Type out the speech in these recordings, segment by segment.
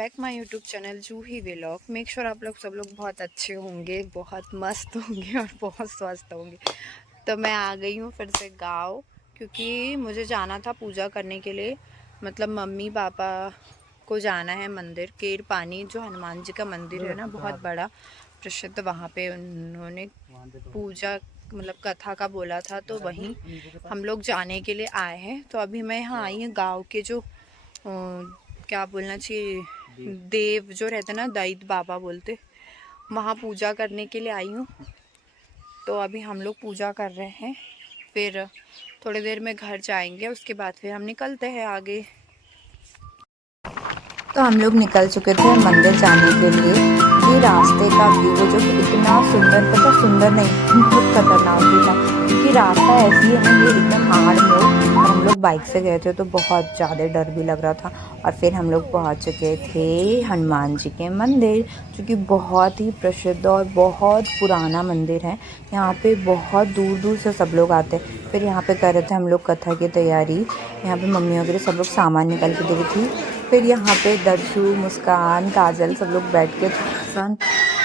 Back my YouTube channel Juhi vlog. Make sure आप लोग सब लोग बहुत अच्छे होंगे, बहुत मस्त होंगे और बहुत स्वस्थ होंगे। तो मैं आ गई हूँ फिर से गाँव, क्योंकि मुझे जाना था पूजा करने के लिए। मतलब मम्मी पापा को जाना है मंदिर केर पानी, जो हनुमान जी का मंदिर है ना, बहुत बड़ा प्रसिद्ध। वहाँ पे उन्होंने पूजा मतलब कथा का बोला था, तो वहीं हम लोग जाने के लिए आए हैं। तो अभी मैं यहाँ आई हूँ गाँव के जो क्या बोलना चाहिए, देव जो रहते ना, दैत बाबा बोलते, वहाँ पूजा करने के लिए आई हूँ। तो अभी हम लोग पूजा कर रहे हैं, फिर थोड़ी देर में घर जाएंगे, उसके बाद फिर हम निकलते हैं आगे। तो हम लोग निकल चुके थे मंदिर जाने के लिए। ये रास्ते का व्यू जो कि इतना सुंदर, पता सुंदर नहीं बहुत खतरनाक भी था, क्योंकि रास्ता ऐसी है ना, ये एकदम आड़ मोड़, और हम लोग बाइक से गए थे तो बहुत ज़्यादा डर भी लग रहा था। और फिर हम लोग पहुंच चुके थे हनुमान जी के मंदिर, जो कि बहुत ही प्रसिद्ध और बहुत पुराना मंदिर है। यहाँ पे बहुत दूर दूर से सब लोग आते हैं। फिर यहाँ पे कर रहे थे हम लोग कथा की तैयारी। यहाँ पे मम्मी वगैरह सब लोग सामान निकाल के दे रही थी। फिर यहाँ पे दर्शु, मुस्कान, काजल सब लोग बैठ के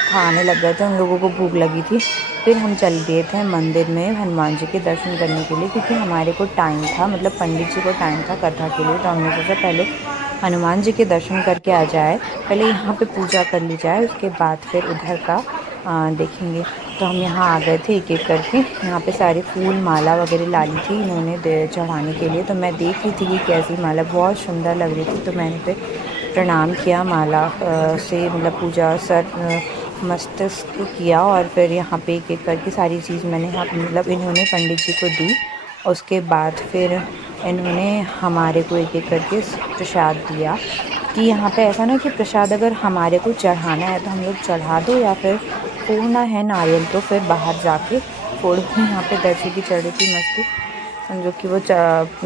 खाने लग गए थे, उन लोगों को भूख लगी थी। फिर हम चल दिए थे मंदिर में हनुमान जी के दर्शन करने के लिए, क्योंकि हमारे को टाइम था, मतलब पंडित जी को टाइम था कथा के लिए। तो हमने सोचा पहले हनुमान जी के दर्शन करके आ जाए, पहले यहाँ पे पूजा कर ली जाए, उसके बाद फिर उधर का देखेंगे। तो हम यहाँ आ गए थे एक एक करके। यहाँ पे सारे फूल माला वगैरह ला ली थी इन्होंने चढ़ाने के लिए। तो मैं देख रही थी कि कैसी माला बहुत सुंदर लग रही थी, तो मैंने फिर प्रणाम किया माला से, मतलब पूजा सर मस्तक किया। और फिर यहाँ पे एक एक करके सारी चीज़ मैंने मतलब इन्होंने पंडित जी को दी। उसके बाद फिर इन्होंने हमारे को एक एक करके प्रसाद दिया, कि यहाँ पे ऐसा ना कि प्रसाद अगर हमारे को चढ़ाना है तो हम लोग चढ़ा दो, या फिर फोड़ना है नारियल तो फिर बाहर जाके फोड़ो। यहाँ पे दर्शु की चढ़ी थी मस्ती, जो कि वो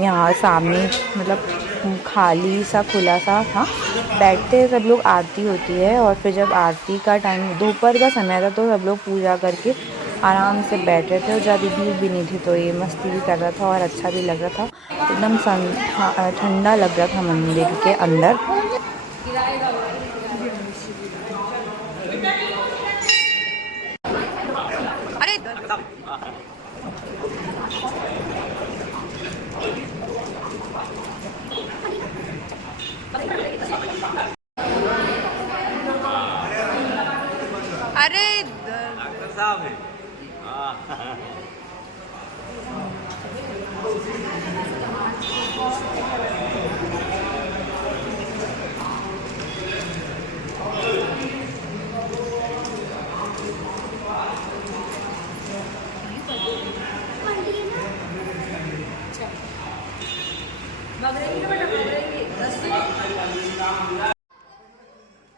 यहाँ सामने मतलब खाली सा खुला सा था, बैठते हैं सब लोग, आरती होती है। और फिर जब आरती का टाइम दोपहर का समय था, तो सब लोग पूजा करके आराम से बैठे थे, और ज़्यादा भीड़ भी नहीं थी, तो ये मस्ती भी कर रहा था और अच्छा भी लग रहा था। एकदम ठंडा लग रहा था मंदिर के अंदर। अरे अरे डॉक्टर साहब है।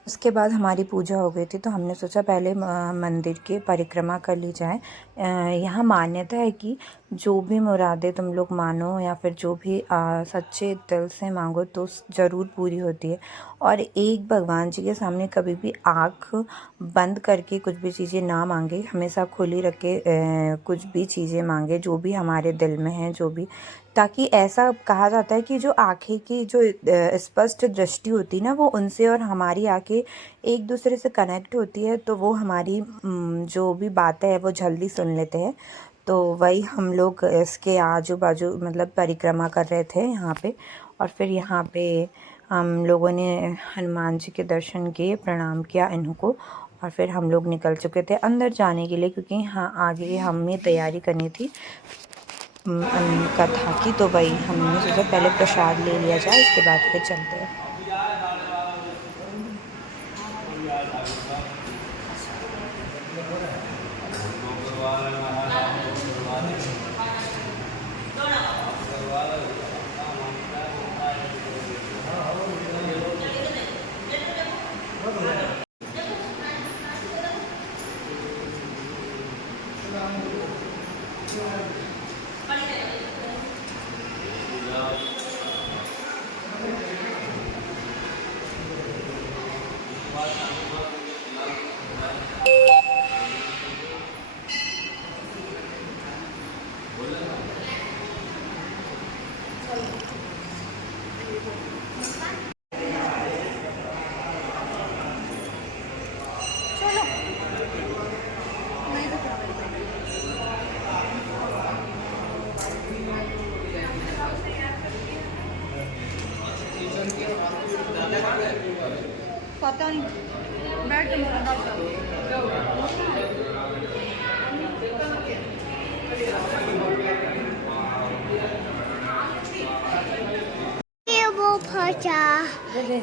उसके बाद हमारी पूजा हो गई थी, तो हमने सोचा पहले मंदिर की परिक्रमा कर ली जाए। यहाँ मान्यता है कि जो भी मुरादें तुम लोग मानो, या फिर जो भी सच्चे दिल से मांगो, तो ज़रूर पूरी होती है। और एक भगवान जी के सामने कभी भी आँख बंद करके कुछ भी चीज़ें ना मांगे, हमेशा खुली रख के कुछ भी चीज़ें मांगे, जो भी हमारे दिल में है, जो भी, ताकि ऐसा कहा जाता है कि जो आँखें की जो स्पष्ट दृष्टि होती है ना, वो उनसे और हमारी आँखें एक दूसरे से कनेक्ट होती है, तो वो हमारी जो भी बातें हैं वो जल्दी सुन लेते हैं। तो वही हम लोग इसके आजू बाजू मतलब परिक्रमा कर रहे थे यहाँ पे। और फिर यहाँ पे हम लोगों ने हनुमान जी के दर्शन किए, प्रणाम किया इनको, और फिर हम लोग निकल चुके थे अंदर जाने के लिए, क्योंकि हाँ आगे हमें तैयारी करनी थी कथा की। तो वही हमने सोचा पहले प्रसाद ले लिया जाए, उसके बाद फिर चलते हैं। पता नहीं बैठ वो फंसा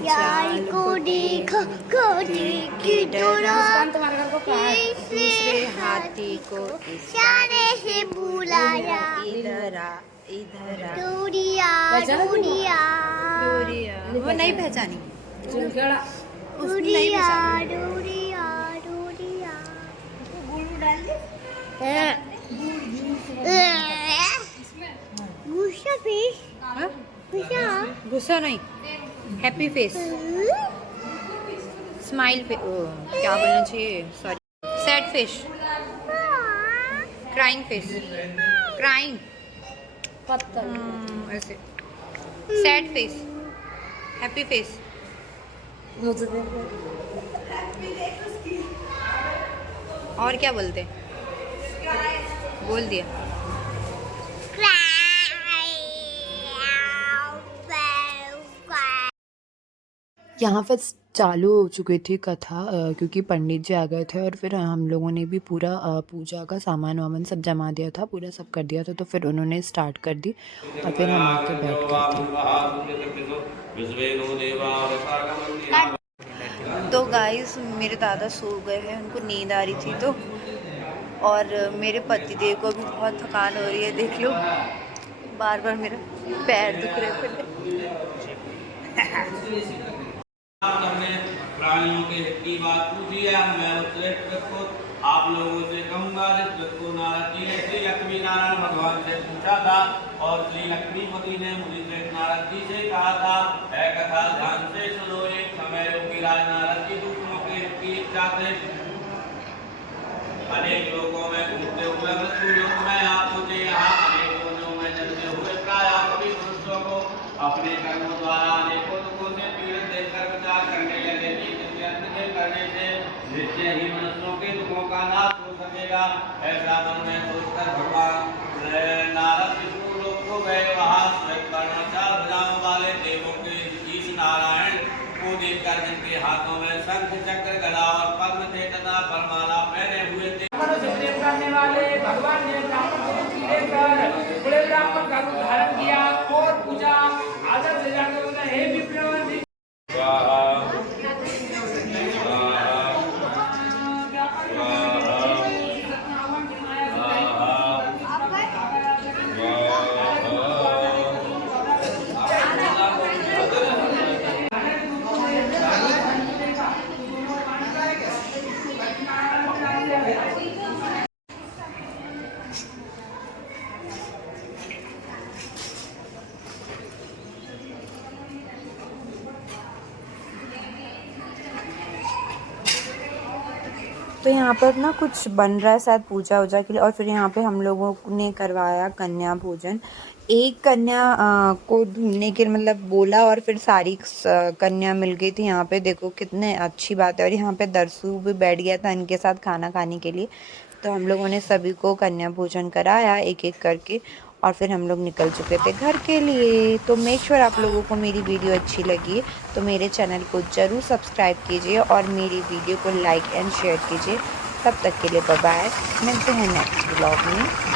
यार को देखो की दूसरे हाथी को इशारे से बुलाया इधर आ दूरिया दूरिया वो नहीं पहचानी दूरिया दूरिया दूरिया गुस्सा फिश गुस्सा नहीं हैप्पी फेस स्माइल फेस क्या बोलना चाहिए sorry sad face crying face crying ऐसे सैड फेस हैप्पी फेस और क्या बोलते बोल दिया यहाँ पर चालू हो चुकी थी कथा क्योंकि पंडित जी आ गए थे और फिर हम लोगों ने भी पूरा पूजा का सामान वामान सब जमा दिया था, पूरा सब कर दिया था, तो फिर उन्होंने स्टार्ट कर दी और फिर हम आके बैठ गए थे। तो गाइस मेरे दादा सो गए हैं, उनको नींद आ रही थी तो, और मेरे पतिदेव को भी बहुत थकान हो रही है, देख लो बार बार मेरा पैर दुख रहे थे। हमने प्राणियों के हित की बात पूछी है। मैं उस को आप लोगों से कहूँगा जिस को नारद जी ने श्री लक्ष्मी नारायण भगवान से पूछा था और श्री लक्ष्मीपति ने मुनि श्रेष्ठ नारद जी से कहा था, है कथा ध्यान से सुनो। एक समय योगी राज नारद जी दूसरों के हित की इच्छा से अनेक लोगों में घूमते हुए मृत्यु लोक में आप मुझे यहाँ अनेक लोगों में चलते हुए प्राय सभी मनुष्यों को अपने कर्मों द्वारा अनेकों लोगों से पीड़ित देखकर विचार करने लगे कि किसी अंत के करने से निश्चय ही मनुष्यों के दुखों का नाश हो सकेगा। ऐसा मन में सोचकर भगवान नारद विष्णु लोक को गए। वहाँ कर्णाचार भुजाओं वाले देवों के ईश नारायण को देखकर जिनके हाथों में शंख चक्र गदा और पद्म थे तथा वरमाला पहने हुए थे, करने वाले भगवान ने ब्राह्मण को चीरे कर बड़े ब्राह्मण का रूप धारण किया और पूजा आदर से जाकर उन्हें हे विप्लव तो यहाँ पर ना कुछ बन रहा है शायद पूजा वूजा के लिए, और फिर यहाँ पे हम लोगों ने करवाया कन्या पूजन। एक कन्या को ढूंढने के मतलब बोला और फिर सारी कन्या मिल गई थी यहाँ पे, देखो कितने अच्छी बात है। और यहाँ पे दरसू भी बैठ गया था इनके साथ खाना खाने के लिए। तो हम लोगों ने सभी को कन्या पूजन कराया एक एक करके, और फिर हम लोग निकल चुके थे घर के लिए। तो मेक श्योर आप लोगों को मेरी वीडियो अच्छी लगी तो मेरे चैनल को ज़रूर सब्सक्राइब कीजिए और मेरी वीडियो को लाइक एंड शेयर कीजिए। तब तक के लिए बाय बाय, मिलते हैं नेक्स्ट ब्लॉग में।